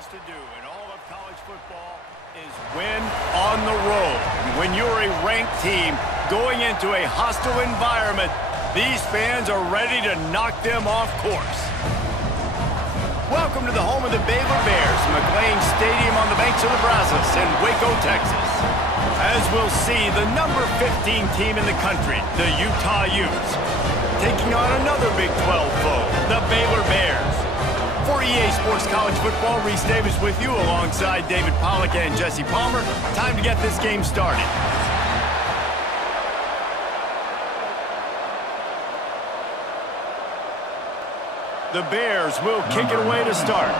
things to do in all of college football is win on the road. When you're a ranked team going into a hostile environment, these fans are ready to knock them off course. Welcome to the home of the Baylor Bears, McLean Stadium on the banks of the Brazos in Waco, Texas. As we'll see, the number 15 team in the country, the Utah Utes, taking on another Big 12 foe, the Baylor Bears. For EA Sports College Football, Reese Davis with you alongside David Pollack and Jesse Palmer. Time to get this game started. The Bears will kick it away to start.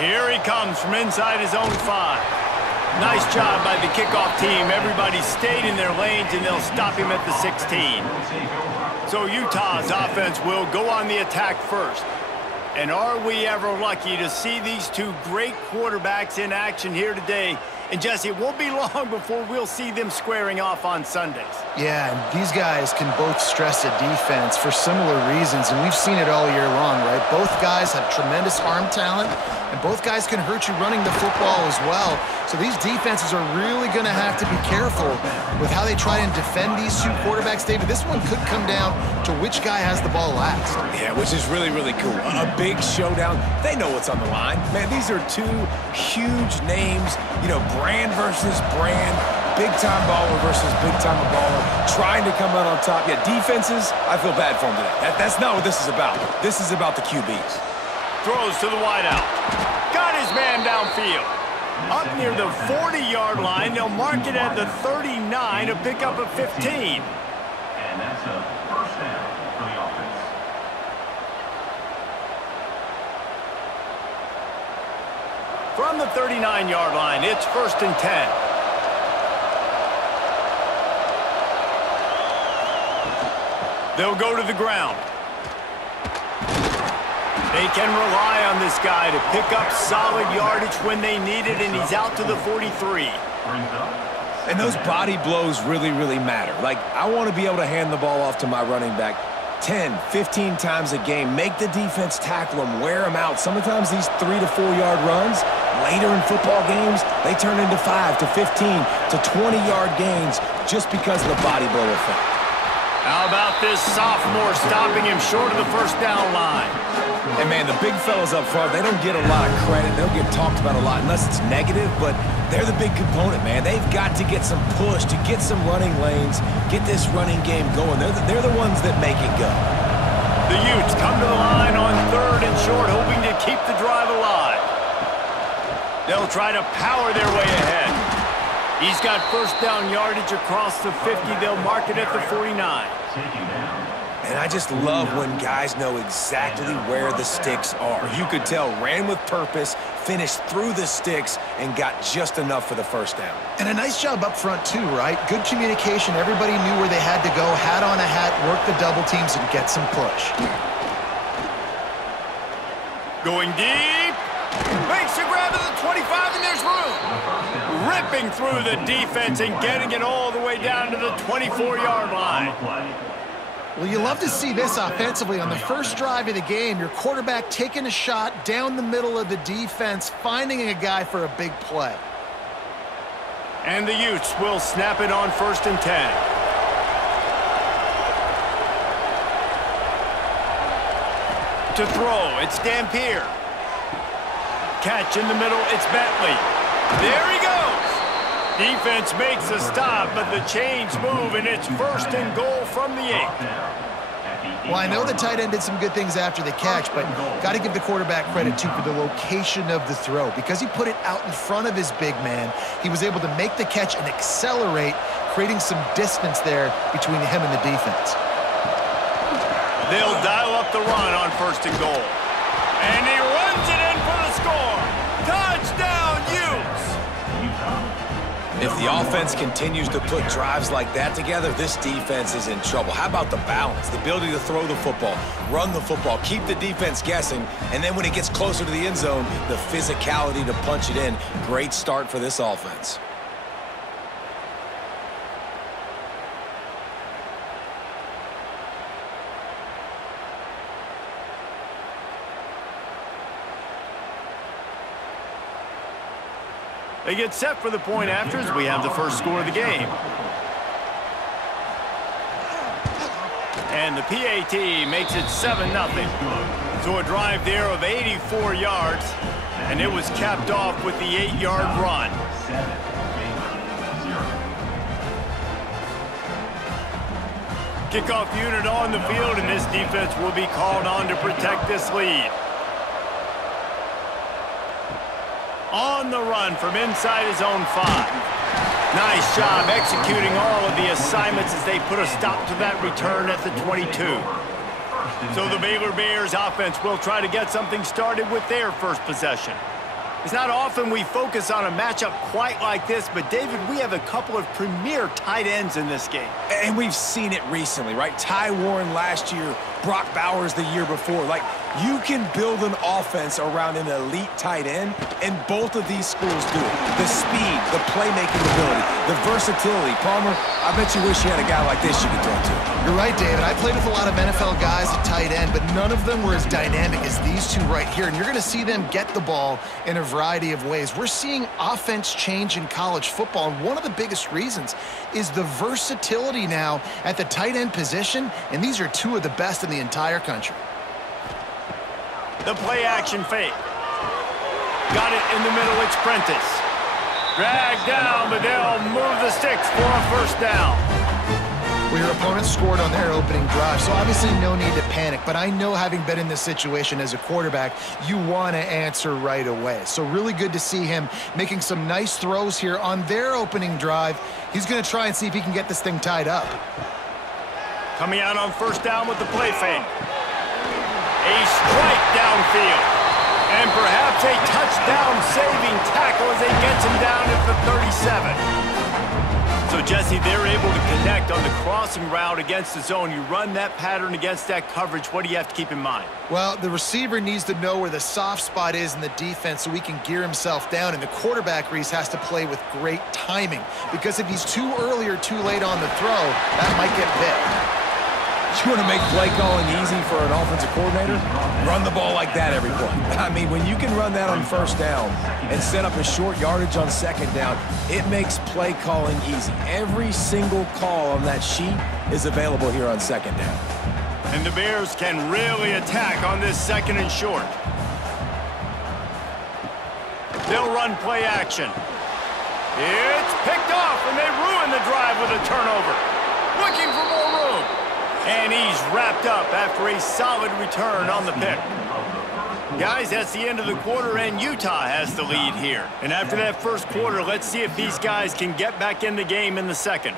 Here he comes from inside his own 5. Nice job by the kickoff team. Everybody stayed in their lanes, and they'll stop him at the 16. So Utah's offense will go on the attack first. And are we ever lucky to see these two great quarterbacks in action here today? And, Jesse, it won't be long before we'll see them squaring off on Sundays. Yeah, and these guys can both stress a defense for similar reasons, and we've seen it all year long, right? Both guys have tremendous arm talent, and both guys can hurt you running the football as well. So these defenses are really going to have to be careful with how they try and defend these two quarterbacks. David, this one could come down to which guy has the ball last. Yeah, which is really, really cool. A big showdown. They know what's on the line. Man, these are two huge names, you know, brand versus brand, big-time baller versus big-time baller, trying to come out on top. Yeah, defenses, I feel bad for them today. That's not what this is about. This is about the QBs. Throws to the wideout. Got his man downfield. Up near the 40-yard line, they'll mark it at the 39, a pickup of 15. And that's a first down for the offense. From the 39-yard line, it's 1st and 10. They'll go to the ground. They can rely on this guy to pick up solid yardage when they need it, and he's out to the 43. And those body blows really, really matter. Like, I want to be able to hand the ball off to my running back 10, 15 times a game. Make the defense tackle them, wear them out. Sometimes these 3 to 4 yard runs, later in football games, they turn into 5 to 15 to 20-yard gains just because of the body blow effect. How about this sophomore stopping him short of the first down line? And, man, the big fellas up front, they don't get a lot of credit. They'll get talked about a lot unless it's negative, but they're the big component, man. They've got to get some push, to get some running lanes, get this running game going. They're the ones that make it go. The Utes come to the line on 3rd and short, hoping to keep the drive alive. They'll try to power their way ahead. He's got first down yardage across the 50. They'll mark it at the 49. And I just love when guys know exactly where the sticks are. You could tell, ran with purpose, finished through the sticks, and got just enough for the first down. And a nice job up front too, right? Good communication. Everybody knew where they had to go, hat on a hat, work the double teams, and get some push. Going deep. Makes a grab at the 25, and there's room. Ripping through the defense and getting it all the way down to the 24-yard line. Well, you love to see this offensively. On the first drive of the game, your quarterback taking a shot down the middle of the defense, finding a guy for a big play. And the Utes will snap it on 1st and 10. To throw, it's Dampier. Catch in the middle, it's Bentley. There he goes. Defense makes a stop, but the chains move, and it's 1st and goal from the 8. Well, I know the tight end did some good things after the catch, but got to give the quarterback credit, too, for the location of the throw. Because he put it out in front of his big man, he was able to make the catch and accelerate, creating some distance there between him and the defense. They'll dial up the run on 1st and goal. And he runs it in for the score. Touchdown, Utes! If the offense continues to put drives like that together, this defense is in trouble. How about the balance, the ability to throw the football, run the football, keep the defense guessing, and then when it gets closer to the end zone, the physicality to punch it in. Great start for this offense. They get set for the point after as we have the first score of the game. And the PAT makes it 7-0. So a drive there of 84 yards, and it was capped off with the 8-yard run. Kickoff unit on the field, and this defense will be called on to protect this lead. On the run from inside his own 5. Nice job executing all of the assignments as they put a stop to that return at the 22. So the Baylor Bears offense will try to get something started with their first possession. It's not often we focus on a matchup quite like this, but David, we have a couple of premier tight ends in this game. And we've seen it recently, right? Ty Warren last year, Brock Bowers the year before. Like, you can build an offense around an elite tight end, and both of these schools do it. The speed, the playmaking ability, the versatility. Palmer, I bet you wish you had a guy like this you could throw to. You're right, David. I played with a lot of NFL guys at tight end, but none of them were as dynamic as these two right here. And you're going to see them get the ball in a variety of ways. We're seeing offense change in college football, and one of the biggest reasons is the versatility now at the tight end position, and these are two of the best in the entire country. The play action fake. Got it in the middle, it's Prentice. Dragged down, but they'll move the sticks for a first down. Well, your opponent scored on their opening drive, so obviously no need to panic. But I know, having been in this situation as a quarterback, you want to answer right away. So really good to see him making some nice throws here on their opening drive. He's going to try and see if he can get this thing tied up. Coming out on first down with the play fake. A strike downfield. And perhaps a touchdown-saving tackle as he gets him down at the 37. So, Jesse, they're able to connect on the crossing route against the zone. You run that pattern against that coverage. What do you have to keep in mind? Well, the receiver needs to know where the soft spot is in the defense so he can gear himself down. And the quarterback, Reese, has to play with great timing. Because if he's too early or too late on the throw, that might get bit. You want to make play calling easy for an offensive coordinator? Run the ball like that every play. I mean, when you can run that on first down and set up a short yardage on second down, it makes play calling easy. Every single call on that sheet is available here on second down. And the Bears can really attack on this second and short. They'll run play action. It's picked off, and they ruin the drive with a turnover. Looking for more room. And he's wrapped up after a solid return on the pick. Guys, that's the end of the quarter, and Utah has the lead here. And after that first quarter, let's see if these guys can get back in the game in the second.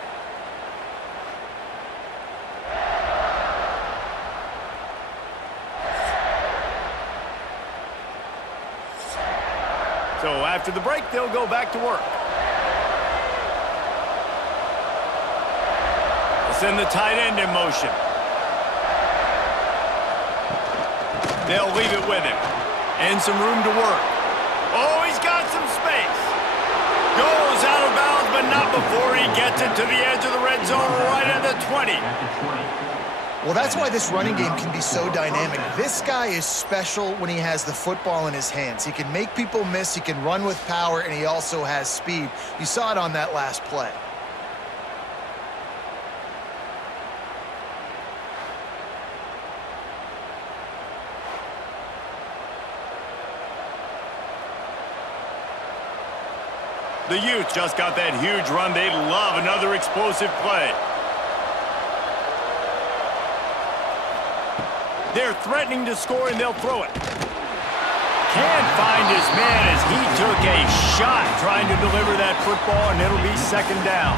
So after the break, they'll go back to work. Send the tight end in motion. They'll leave it with him. And some room to work. Oh, he's got some space. Goes out of bounds, but not before he gets it to the edge of the red zone right at the 20. Well, that's why this running game can be so dynamic. This guy is special when he has the football in his hands. He can make people miss, he can run with power, and he also has speed. You saw it on that last play. The Utes just got that huge run. They'd love another explosive play. They're threatening to score, and they'll throw it. Can't find his man as he took a shot trying to deliver that football, and it'll be second down.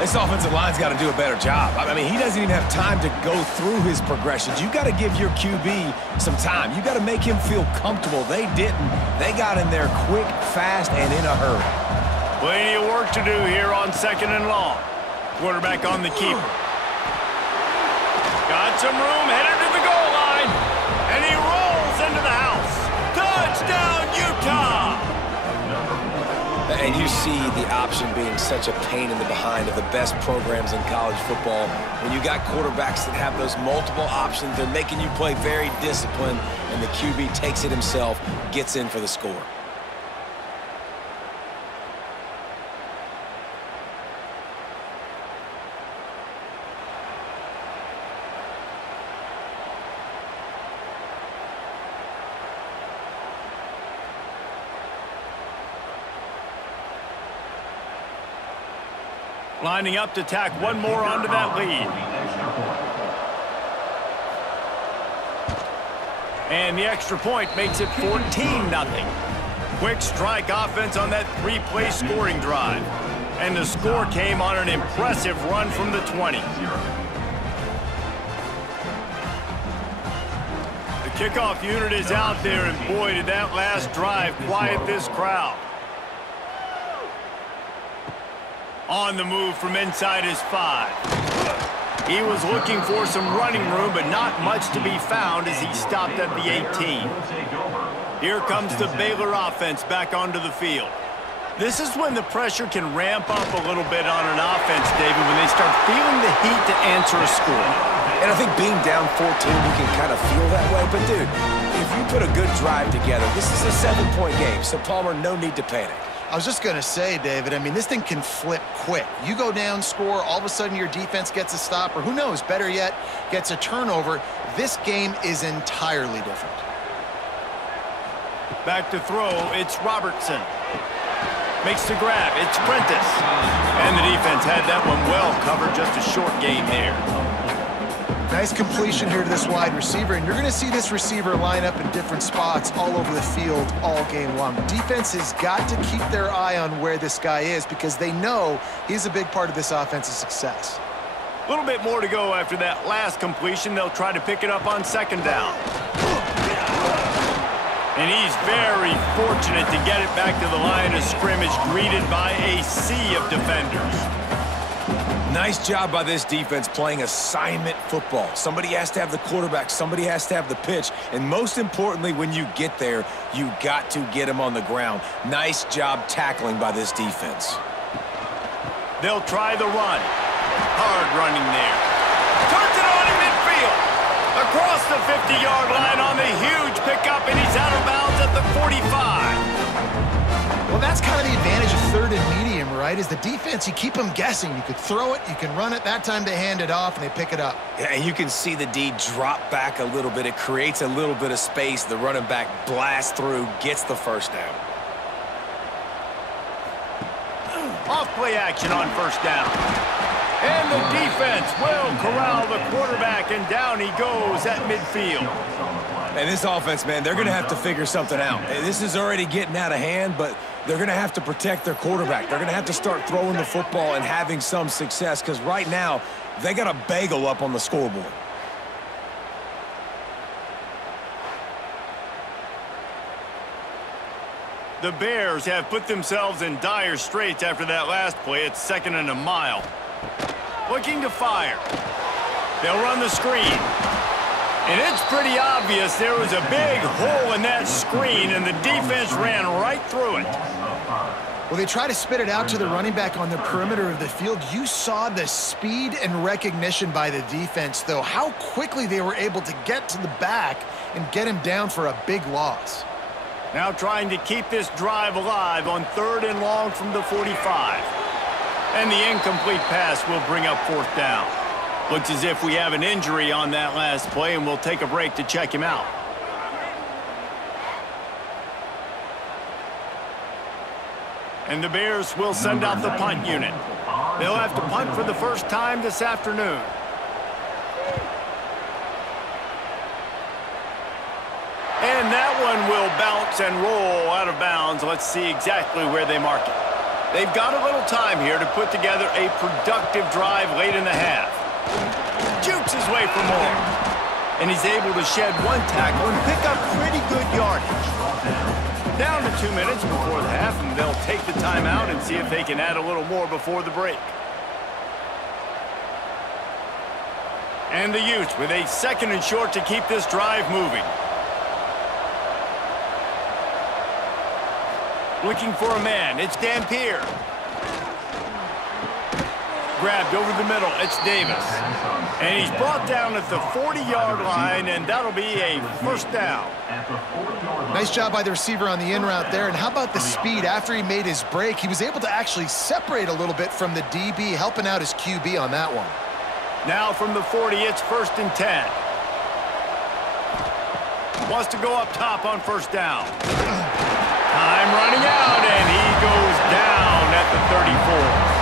This offensive line's got to do a better job. I mean, he doesn't even have time to go through his progressions. You got to give your QB some time. You got to make him feel comfortable. They didn't. They got in there quick, fast, and in a hurry. Plenty of work to do here on second and long. Quarterback on the keeper. Got some room, headed to the goal line, and he rolls into the house. Touchdown, Utah! And you see the option being such a pain in the behind of the best programs in college football. When you got quarterbacks that have those multiple options, they're making you play very disciplined, and the QB takes it himself, gets in for the score. Lining up to tack one more onto that lead. And the extra point makes it 14-0. Quick strike offense on that three-play scoring drive. And the score came on an impressive run from the 20. The kickoff unit is out there, and boy, did that last drive quiet this crowd. On the move from inside his 5. He was looking for some running room, but not much to be found as he stopped at the 18. Here comes the Baylor offense back onto the field. This is when the pressure can ramp up a little bit on an offense, David, when they start feeling the heat to answer a score. And I think being down 14, you can kind of feel that way. But, dude, if you put a good drive together, this is a 7-point game, so, Palmer, no need to panic. I was just going to say, David, I mean, this thing can flip quick. You go down, score, all of a sudden your defense gets a stop, or who knows, better yet, gets a turnover. This game is entirely different. Back to throw, it's Robertson. Makes the grab, it's Prentice. And the defense had that one well covered, just a short gain there. Nice completion here to this wide receiver, and you're going to see this receiver line up in different spots all over the field all game long. Defense has got to keep their eye on where this guy is because they know he's a big part of this offense's success. A little bit more to go after that last completion. They'll try to pick it up on second down. And he's very fortunate to get it back to the line of scrimmage, greeted by a sea of defenders. Nice job by this defense playing assignment football. Somebody has to have the quarterback, somebody has to have the pitch, and most importantly, when you get there, you got to get him on the ground. Nice job tackling by this defense. They'll try the run. Hard running there. Turns it on in midfield. Across the 50-yard line on the huge pickup, and he's out of bounds at the 45. Well, that's kind of the advantage of third and medium, right? Is the defense, you keep them guessing. You could throw it, you can run it. That time they hand it off, and they pick it up. Yeah, and you can see the D drop back a little bit. It creates a little bit of space. The running back blasts through, gets the first down. Off play action on first down. And the defense will corral the quarterback, and down he goes at midfield. And this offense, man, they're going to have to figure something out. This is already getting out of hand, but they're going to have to protect their quarterback. They're going to have to start throwing the football and having some success because right now they got a bagel up on the scoreboard. The Bears have put themselves in dire straits after that last play. It's 2nd and a mile. Looking to fire. They'll run the screen. And it's pretty obvious there was a big hole in that screen, and the defense ran right through it. Well, they try to spit it out to the running back on the perimeter of the field. You saw the speed and recognition by the defense, though, how quickly they were able to get to the back and get him down for a big loss. Now trying to keep this drive alive on 3rd and long from the 45. And the incomplete pass will bring up 4th down. Looks as if we have an injury on that last play, and we'll take a break to check him out. And the Bears will send out the punt unit. They'll have to punt for the first time this afternoon. And that one will bounce and roll out of bounds. Let's see exactly where they mark it. They've got a little time here to put together a productive drive late in the half. Jukes his way for more. And he's able to shed one tackle and pick up pretty good yardage. Down to 2 minutes before the half, and they'll take the timeout and see if they can add a little more before the break. And the Utes with a 2nd and short to keep this drive moving. Looking for a man. It's Dampier. Grabbed over the middle. It's Davis. And he's brought down at the 40-yard line, and that'll be a first down. Nice job by the receiver on the in route there. And how about the speed? After he made his break, he was able to actually separate a little bit from the DB, helping out his QB on that one. Now from the 40, it's 1st and 10. Wants to go up top on first down. Time running out, and he goes down at the 34.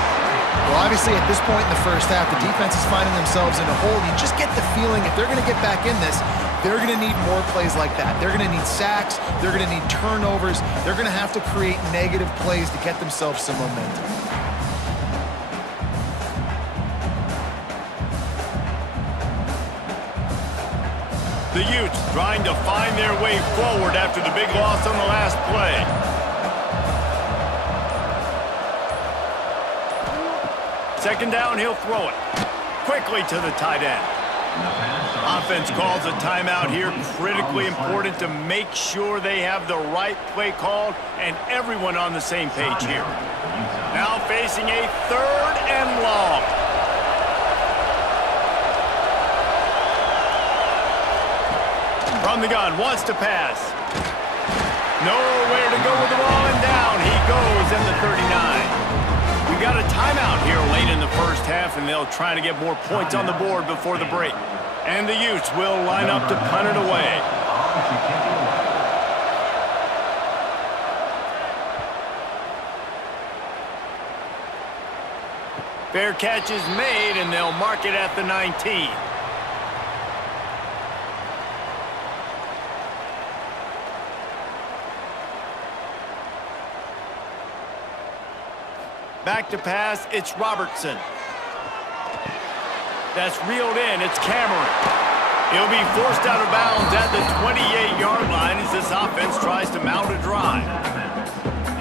Well, obviously, at this point in the first half, the defense is finding themselves in a hole. You just get the feeling if they're going to get back in this, they're going to need more plays like that. They're going to need sacks. They're going to need turnovers. They're going to have to create negative plays to get themselves some momentum. The Utes trying to find their way forward after the big loss on the last play. Second down, he'll throw it quickly to the tight end. Offense calls a timeout here. Critically important to make sure they have the right play called and everyone on the same page here. Now facing a 3rd and long. From the gun, wants to pass. Nowhere to go with the ball, and down he goes in the 39. We got a timeout here late in the first half, and they'll try to get more points on the board before the break. And the Utes will line up to punt it away. Fair catch is made, and they'll mark it at the 19. Back to pass, it's Robertson. That's reeled in, it's Cameron. He'll be forced out of bounds at the 28-yard line as this offense tries to mount a drive.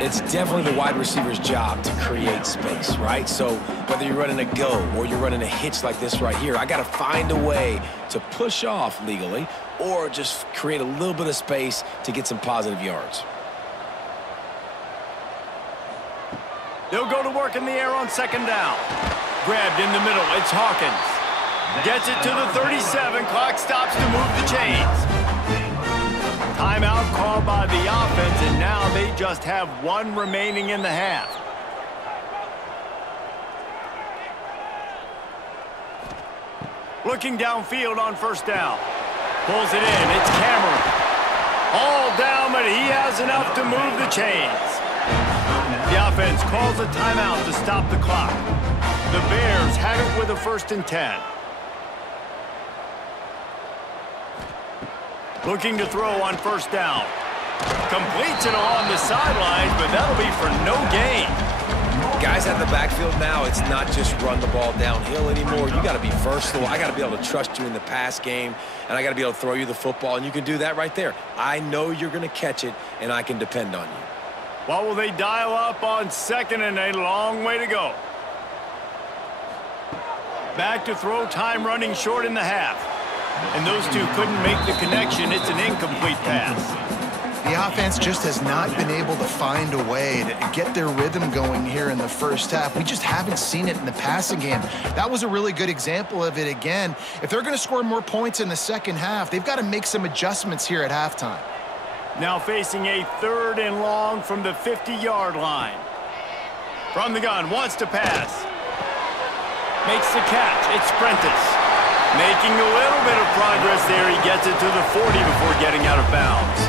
It's definitely the wide receiver's job to create space, right? So whether you're running a go or you're running a hitch like this right here, I got to find a way to push off legally or just create a little bit of space to get some positive yards. They'll go to work in the air on second down. Grabbed in the middle, it's Hawkins. Gets it to the 37, clock stops to move the chains. Timeout called by the offense, and now they just have one remaining in the half. Looking downfield on first down. Pulls it in, it's Cameron. All down, but he has enough to move the chains. The offense calls a timeout to stop the clock. The Bears have it with a 1st and 10. Looking to throw on first down. Completes it along the sidelines, but that'll be for no gain. Guys out in the backfield now, it's not just run the ball downhill anymore. You got to be versatile. I got to be able to trust you in the pass game, and I got to be able to throw you the football, and you can do that right there. I know you're going to catch it, and I can depend on you. What will they dial up on second, and a long way to go? Back to throw, time running short in the half. And those two couldn't make the connection. It's an incomplete pass. The offense just has not been able to find a way to get their rhythm going here in the first half. We just haven't seen it in the passing game. That was a really good example of it again. If they're going to score more points in the second half, they've got to make some adjustments here at halftime. Now facing a 3rd and long from the 50-yard line. From the gun, wants to pass. Makes the catch. It's Prentice. Making a little bit of progress there. He gets it to the 40 before getting out of bounds.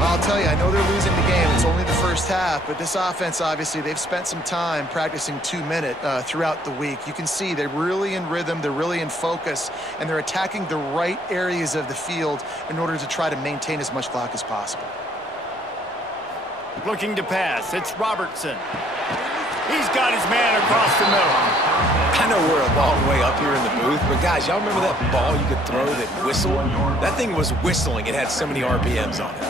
Well, I'll tell you, I know they're losing the game. It's only the first half, but this offense, obviously, they've spent some time practicing 2-minute throughout the week. You can see they're really in rhythm, they're really in focus, and they're attacking the right areas of the field in order to try to maintain as much clock as possible. Looking to pass, it's Robertson. He's got his man across the middle. I know we're a long way up here in the booth, but guys, y'all remember that ball you could throw that whistled? That thing was whistling. It had so many RPMs on it.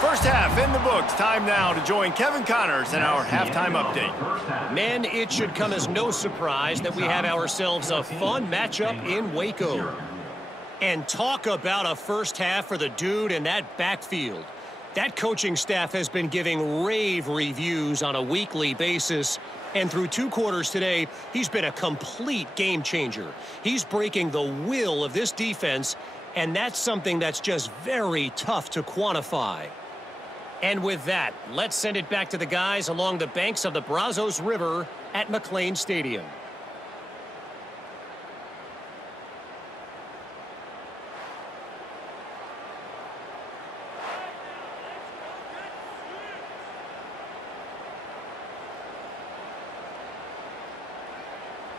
First half in the books. Time now to join Kevin Connors in our halftime update. Men, it should come as no surprise that we have ourselves a fun matchup in Waco. And talk about a first half for the dude in that backfield. That coaching staff has been giving rave reviews on a weekly basis. And through 2 quarters today, he's been a complete game changer. He's breaking the will of this defense, and that's something that's just very tough to quantify. And with that, let's send it back to the guys along the banks of the Brazos River at McLean Stadium.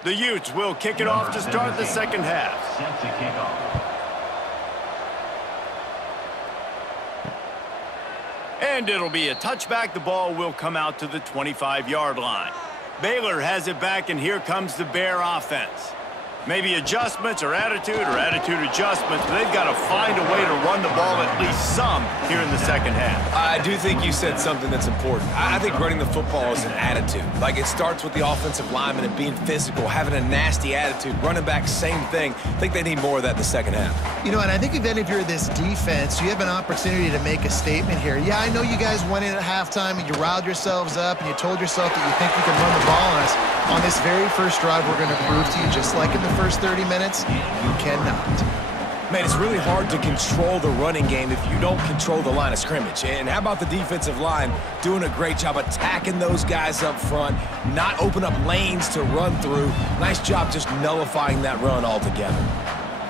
The Utes will kick it off to start the second half. Set to kick off. And it'll be a touchback. The ball will come out to the 25-yard line. Baylor has it back, and here comes the Bear offense. Maybe adjustments or attitude adjustments. But they've got to find a way to run the ball at least some here in the second half. I do think you said something that's important. I think running the football is an attitude. Like, it starts with the offensive lineman and being physical, having a nasty attitude. Running back, same thing. I think they need more of that in the second half. You know, and I think if you're this defense, you have an opportunity to make a statement here. Yeah, I know you guys went in at halftime and you riled yourselves up and you told yourself that you think you can run the ball on us. On this very first drive, we're going to prove to you, just like in the first 30 minutes, you cannot. Man, it's really hard to control the running game if you don't control the line of scrimmage. And how about the defensive line doing a great job attacking those guys up front, not open up lanes to run through. Nice job just nullifying that run altogether.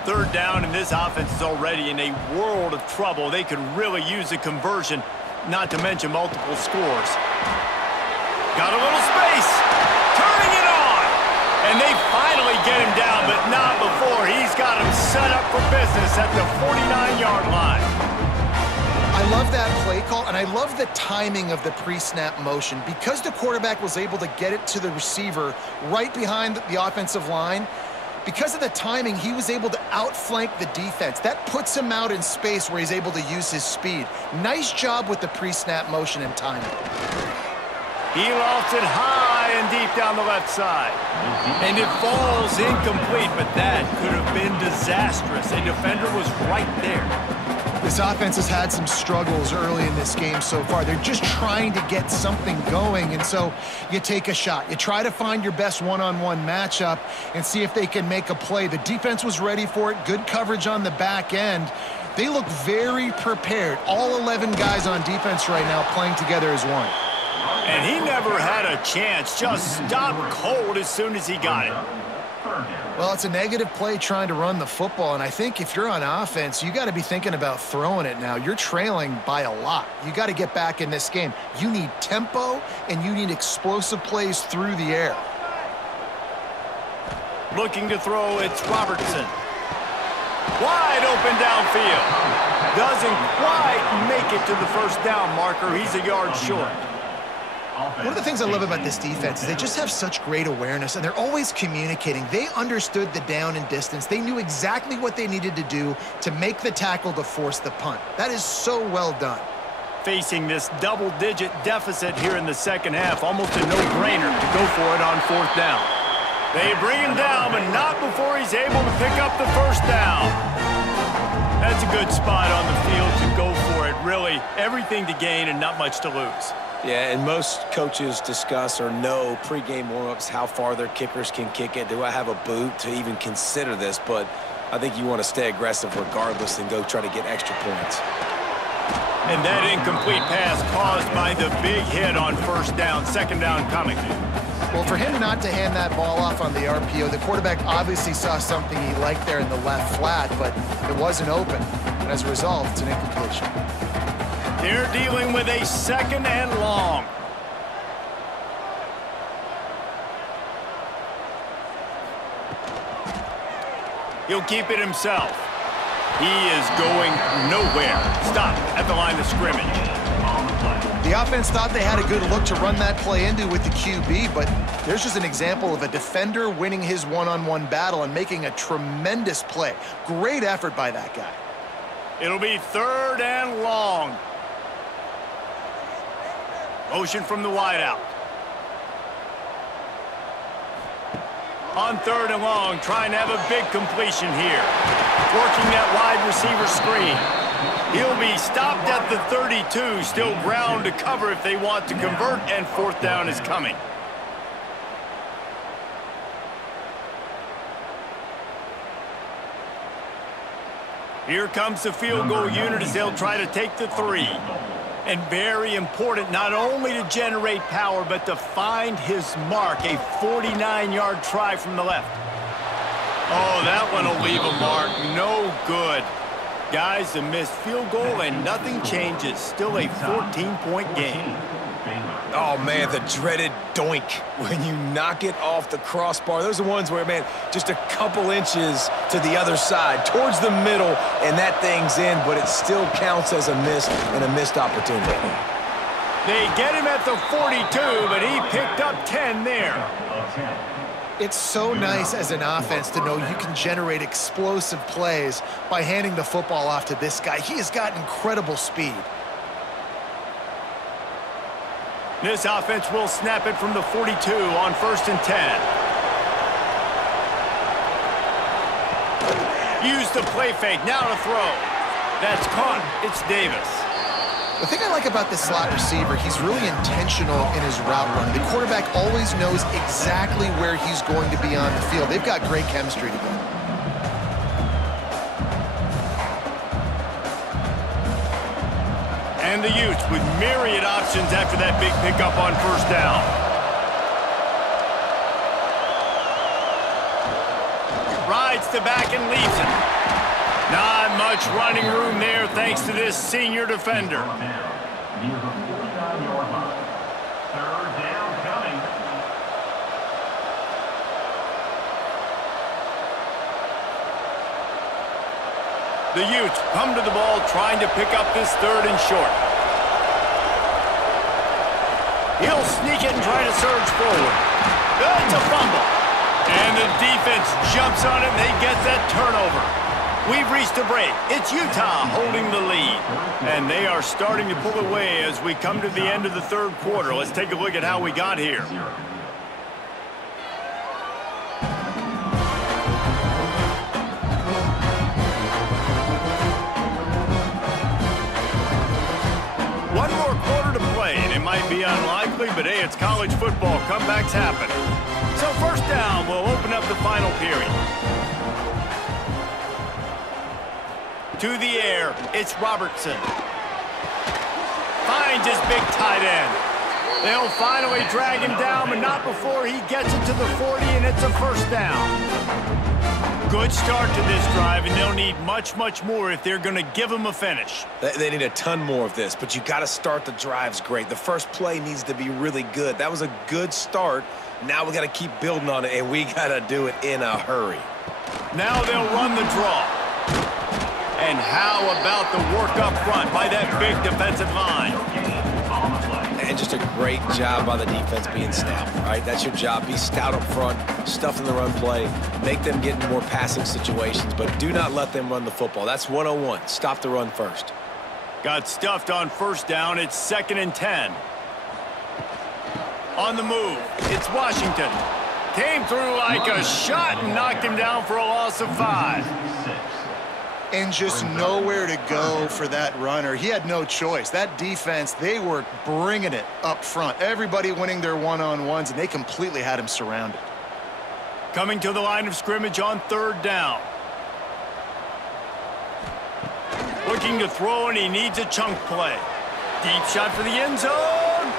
Third down, and this offense is already in a world of trouble. They could really use a conversion, not to mention multiple scores. Got a little space. Turning it on. And they finally get him down, but not before he's got him set up for business at the 49-yard line. I love that play call, and I love the timing of the pre-snap motion. Because the quarterback was able to get it to the receiver right behind the offensive line, because of the timing, he was able to outflank the defense. That puts him out in space where he's able to use his speed. Nice job with the pre-snap motion and timing. He lofts it high and deep down the left side. And it falls incomplete, but that could have been disastrous. A defender was right there. This offense has had some struggles early in this game so far. They're just trying to get something going, and so you take a shot. You try to find your best one-on-one matchup and see if they can make a play. The defense was ready for it. Good coverage on the back end. They look very prepared. All 11 guys on defense right now playing together as one. And he never had a chance. Just stopped cold as soon as he got it. Well, it's a negative play trying to run the football, and I think if you're on offense, you got to be thinking about throwing it now. You're trailing by a lot. You got to get back in this game. You need tempo, and you need explosive plays through the air. Looking to throw, it's Robertson. Wide open downfield. Doesn't quite make it to the first down marker. He's a yard short. One of the things I love about this defense is they just have such great awareness, and they're always communicating. They understood the down and distance. They knew exactly what they needed to do to make the tackle to force the punt. That is so well done. Facing this double-digit deficit here in the second half, almost a no-brainer to go for it on fourth down. They bring him down, but not before he's able to pick up the first down. That's a good spot on the field to go for it. Really, everything to gain and not much to lose. Yeah, and most coaches discuss or know pregame warm-ups how far their kickers can kick it. Do I have a boot to even consider this? But I think you want to stay aggressive regardless and go try to get extra points. And that incomplete pass caused by the big hit on first down. Second down coming. Well, for him not to hand that ball off on the RPO, the quarterback obviously saw something he liked there in the left flat, but it wasn't open. And as a result, it's an incompletion. They're dealing with a second and long. He'll keep it himself. He is going nowhere. Stop at the line of scrimmage. The offense thought they had a good look to run that play into with the QB, but there's just an example of a defender winning his one-on-one battle and making a tremendous play. Great effort by that guy. It'll be third and long. Motion from the wideout. On third and long, trying to have a big completion here. Working that wide receiver screen. He'll be stopped at the 32, still ground to cover if they want to convert, and fourth down is coming. Here comes the field goal unit as they'll try to take the 3. And very important, not only to generate power, but to find his mark. A 49-yard try from the left. Oh, that one will leave a mark. No good. Guys, a missed field goal and nothing changes. Still a 14-point game. Oh, man, the dreaded doink when you knock it off the crossbar. Those are the ones where, man, just a couple inches to the other side, towards the middle, and that thing's in, but it still counts as a miss and a missed opportunity. They get him at the 42, but he picked up 10 there. It's so nice as an offense to know you can generate explosive plays by handing the football off to this guy. He has got incredible speed. This offense will snap it from the 42 on 1st and 10. Use the play fake, now to throw. That's caught. It's Davis. The thing I like about this slot receiver, he's really intentional in his route run. The quarterback always knows exactly where he's going to be on the field. They've got great chemistry together. And the Utes with myriad options after that big pickup on 1st down. Rides to back and leaves it. Not much running room there thanks to this senior defender. Near the 49-yard line. 3rd down coming. The Utes come to the ball trying to pick up this 3rd and short. He'll sneak it and try to surge forward. It's a fumble. And the defense jumps on it and they get that turnover. We've reached a break. It's Utah holding the lead. And they are starting to pull away as we come to the end of the 3rd quarter. Let's take a look at how we got here. One more quarter to play, and it might be unlikely, but hey, it's college football. Comebacks happen. So 1st down will open up the final period. To the air, it's Robertson. Finds his big tight end. They'll finally drag him down, but not before he gets it to the 40, and it's a 1st down. Good start to this drive, and they'll need much, much more if they're going to give him a finish. They need a ton more of this, but you got to start the drives great. The first play needs to be really good. That was a good start. Now we got to keep building on it, and we got to do it in a hurry. Now they'll run the draw. And how about the work up front by that big defensive line? And just a great job by the defense being stout, right? That's your job. Be stout up front, stuff in the run play, make them get in more passing situations, but do not let them run the football. That's 101. Stop the run first. Got stuffed on 1st down. It's 2nd and 10. On the move, it's Washington. Came through like a shot and knocked him down for a loss of 5. And just nowhere to go for that runner. He had no choice. That defense, they were bringing it up front. Everybody winning their one-on-ones, and they completely had him surrounded. Coming to the line of scrimmage on 3rd down. Looking to throw, and he needs a chunk play. Deep shot for the end zone.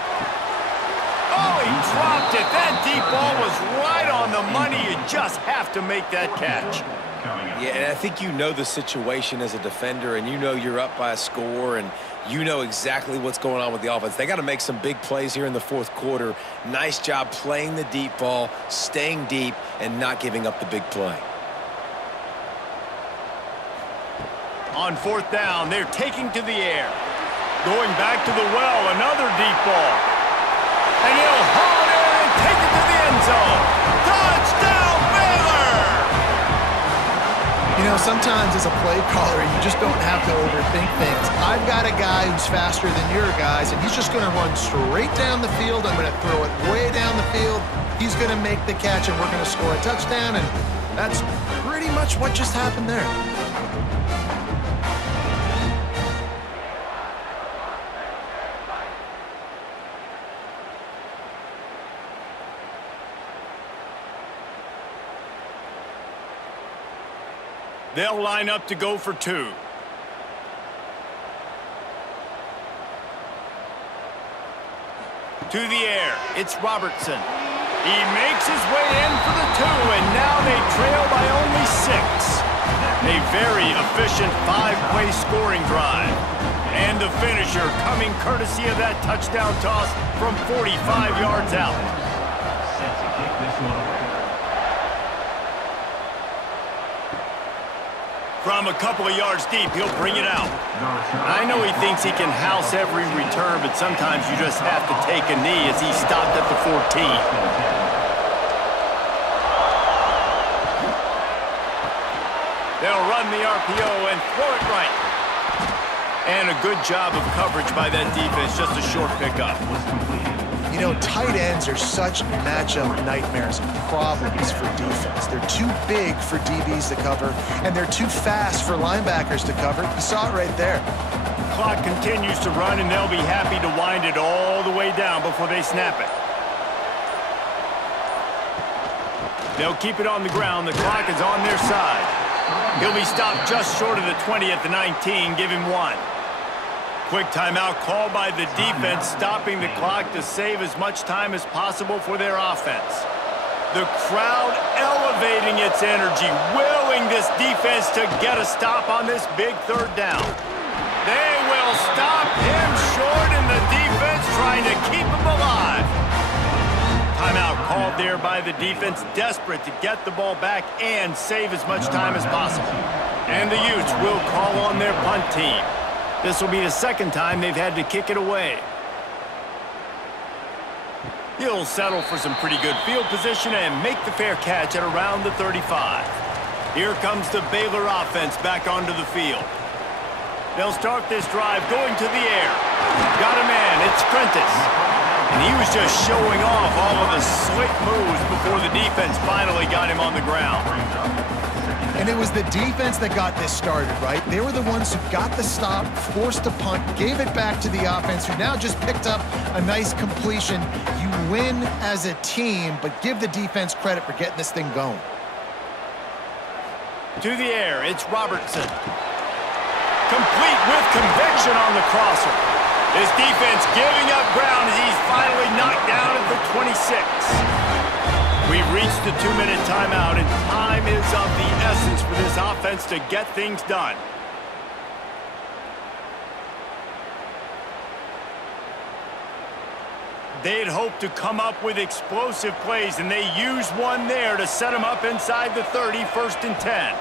Oh, he dropped it. That deep ball was right on the money. You just have to make that catch. Yeah, and I think you know the situation as a defender, and you know you're up by a score, and you know exactly what's going on with the offense. They got to make some big plays here in the 4th quarter. Nice job playing the deep ball, staying deep, and not giving up the big play. On 4th down, they're taking to the air. Going back to the well, another deep ball. And he'll haul it in and take it to the end zone. Touchdown, Baylor! You know, sometimes as a play caller, you just don't have to overthink things. I've got a guy who's faster than your guys, and he's just going to run straight down the field. I'm going to throw it way down the field. He's going to make the catch, and we're going to score a touchdown, and that's pretty much what just happened there. They'll line up to go for 2. To the air, it's Robertson. He makes his way in for the 2, and now they trail by only 6. A very efficient 5-play scoring drive. And the finisher coming courtesy of that touchdown toss from 45 yards out. Set to kick this one away. From a couple of yards deep, he'll bring it out. I know he thinks he can house every return, but sometimes you just have to take a knee as he stopped at the 14. They'll run the RPO and throw it right. And a good job of coverage by that defense, just a short pickup. You know, tight ends are such matchup nightmares and problems for defense. They're too big for DBs to cover, and they're too fast for linebackers to cover. You saw it right there. Clock continues to run, and they'll be happy to wind it all the way down before they snap it. They'll keep it on the ground. The clock is on their side. He'll be stopped just short of the 20 at the 19. Give him one. Quick timeout called by the defense, stopping the clock to save as much time as possible for their offense. The crowd elevating its energy, willing this defense to get a stop on this big third down. They will stop him short, and the defense trying to keep him alive. Timeout called there by the defense, desperate to get the ball back and save as much time as possible. And the Utes will call on their punt team. This will be the second time they've had to kick it away. He'll settle for some pretty good field position and make the fair catch at around the 35. Here comes the Baylor offense back onto the field. They'll start this drive going to the air. Got a man, it's Prentice. And he was just showing off all of the slick moves before the defense finally got him on the ground. And it was the defense that got this started, right? They were the ones who got the stop, forced a punt, gave it back to the offense, who now just picked up a nice completion. You win as a team, but give the defense credit for getting this thing going. To the air, it's Robertson. Complete with conviction on the crosser. His defense giving up ground as he's finally knocked down at the 26. We've reached the 2-minute timeout, and time is of the essence for this offense to get things done. They'd hoped to come up with explosive plays, and they used one there to set them up inside the 30, 1st and 10.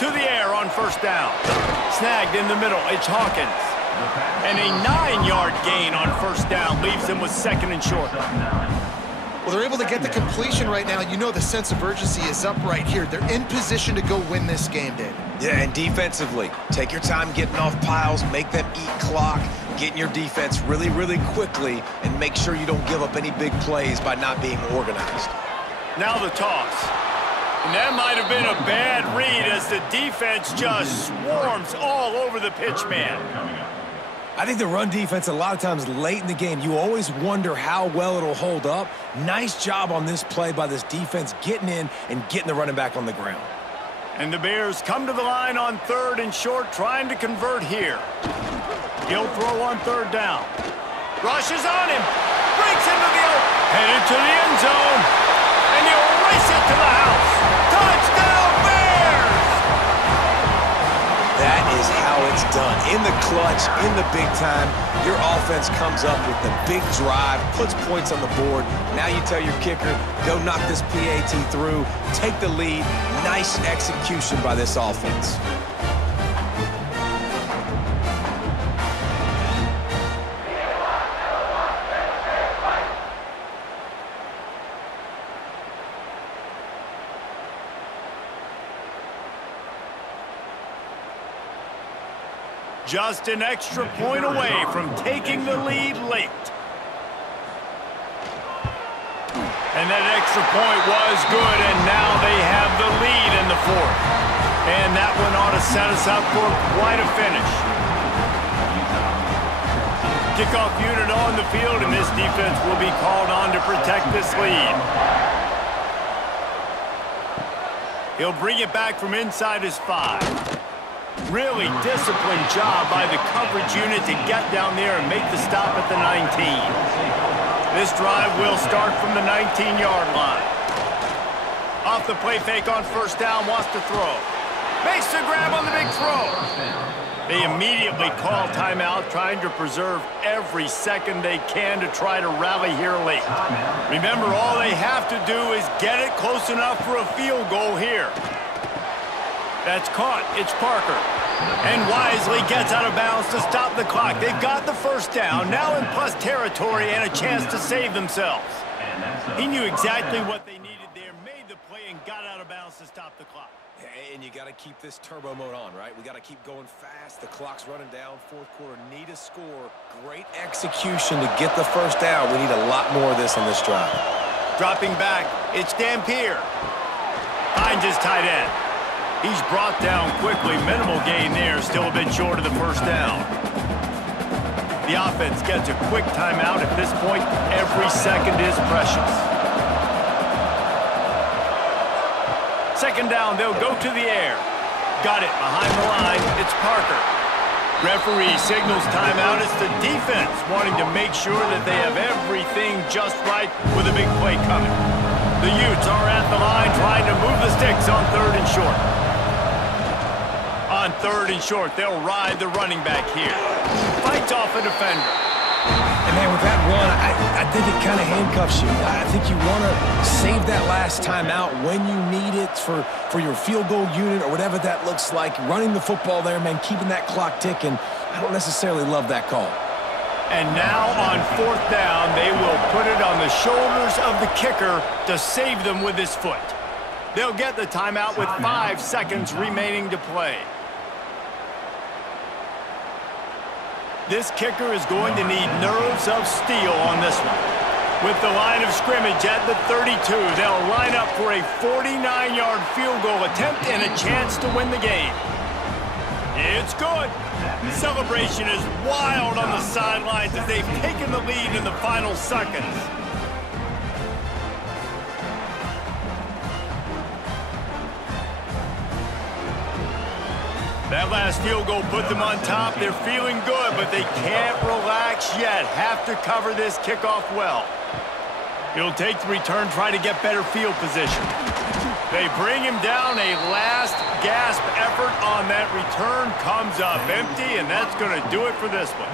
To the air on 1st down. Snagged in the middle, it's Hawkins. And a 9-yard gain on 1st down leaves them with 2nd and short. Well, they're able to get the completion right now. You know the sense of urgency is up right here. They're in position to go win this game, David. Yeah, and defensively, take your time getting off piles, make them eat clock, get in your defense really, really quickly, and make sure you don't give up any big plays by not being organized. Now the toss. And that might have been a bad read as the defense just swarms all over the pitch man. I think the run defense, a lot of times late in the game, you always wonder how well it'll hold up. Nice job on this play by this defense getting in and getting the running back on the ground. And the Bears come to the line on 3rd and short, trying to convert here. He'll throw on 3rd down. Rushes on him. Breaks into the open. Headed to the end zone. And he'll race it to the house. Touchdown, Bears! That is how it's done. In the clutch, in the big time, your offense comes up with the big drive, puts points on the board. Now you tell your kicker, go knock this PAT through, take the lead. Nice execution by this offense. Just an extra point away from taking the lead late. And that extra point was good, and now they have the lead in the 4th. And that one ought to set us up for quite a finish. Kickoff unit on the field, and this defense will be called on to protect this lead. He'll bring it back from inside his 5. Really disciplined job by the coverage unit to get down there and make the stop at the 19. This drive will start from the 19-yard line. Off the play fake on 1st down, wants to throw. Makes the grab on the big throw. They immediately call timeout, trying to preserve every second they can to try to rally here late. Remember, all they have to do is get it close enough for a field goal here. That's caught. It's Parker. And wisely gets out of bounds to stop the clock. They've got the first down, now in plus territory and a chance to save themselves. He knew exactly what they needed there, made the play, and got out of bounds to stop the clock. And you got to keep this turbo mode on, right? We got to keep going fast. The clock's running down. Fourth quarter, need a score. Great execution to get the first down. We need a lot more of this on this drive. Dropping back, it's Dampier. Finds his tight end. He's brought down quickly. Minimal gain there, still a bit short of the first down. The offense gets a quick timeout. At this point, every second is precious. Second down, they'll go to the air. Got it behind the line. It's Parker. Referee signals timeout. It's the defense wanting to make sure that they have everything just right with a big play coming. The Utes are at the line trying to move the sticks on 3rd and short. On 3rd and short, they'll ride the running back here. Fights off a defender. And man, with that run, I think it kind of handcuffs you. I think you want to save that last time out when you need it for your field goal unit or whatever that looks like. Running the football there, man, keeping that clock ticking. I don't necessarily love that call. And now on 4th down, they will put it on the shoulders of the kicker to save them with his foot. They'll get the timeout with 5 seconds remaining to play. This kicker is going to need nerves of steel on this one. With the line of scrimmage at the 32, they'll line up for a 49-yard field goal attempt and a chance to win the game. It's good. Celebration is wild on the sidelines as they've taken the lead in the final seconds. That last field goal put them on top. They're feeling good, but they can't relax yet. Have to cover this kickoff well. He'll take the return, try to get better field position. They bring him down. A last gasp effort on that return comes up empty, and that's going to do it for this one.